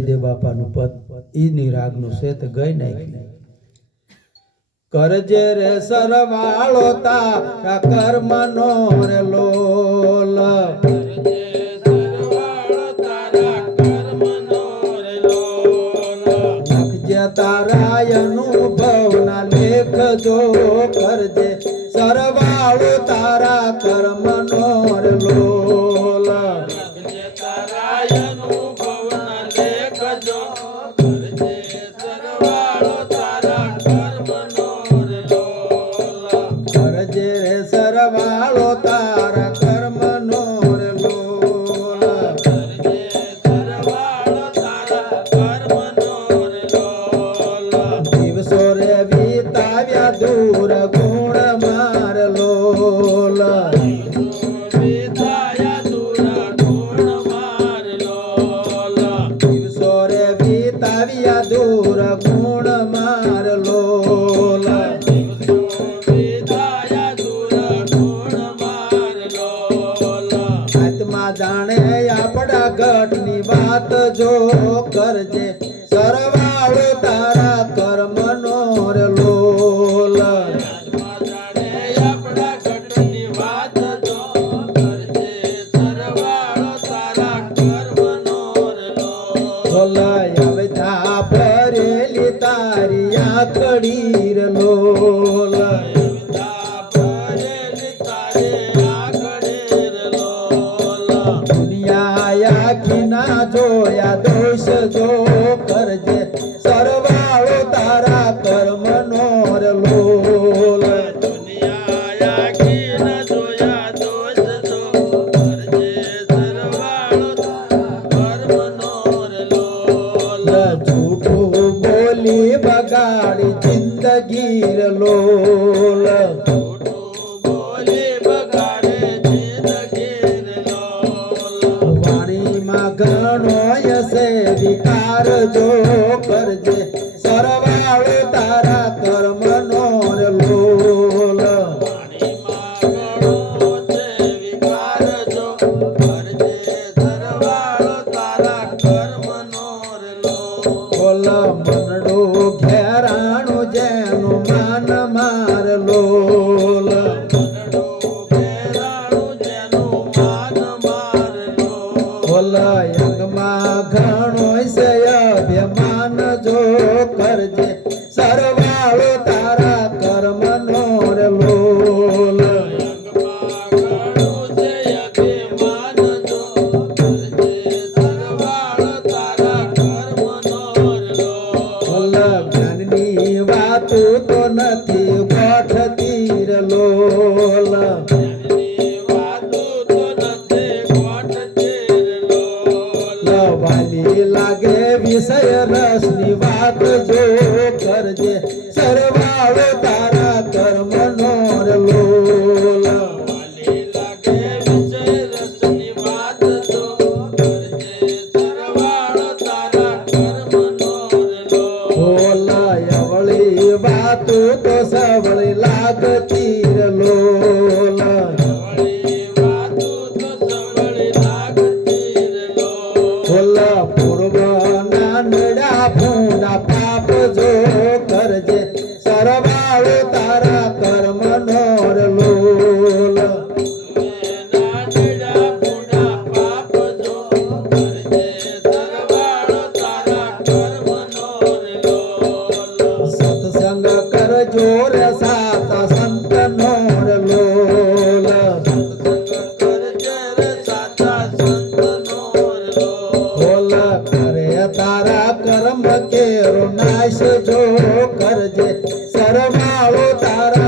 દેવ બાપાનું પદ. ઈની રાગનું છે તે ગઈ નાખી. કરજે રે સરવાળો તા કર્મ નો રે લોલ. તારાયનું ભવના લેખ જો કરજે સરવાળો તારા કર્મનો રે લોલ. વીતાવ્યા દૂર ગુણ જોયા દોષ જો કરજે બગાડી જિંદગી લોલ વાણીમાં ઘણો યશે વિકાર જો કરજે લોલ બોલ યંગમાં ઘણો છે અભિમાન જો કરજે સરવાળો તારા કર્મનો રે લોલ વાતો તો નથી ગોઠતી રે প্রভু तारा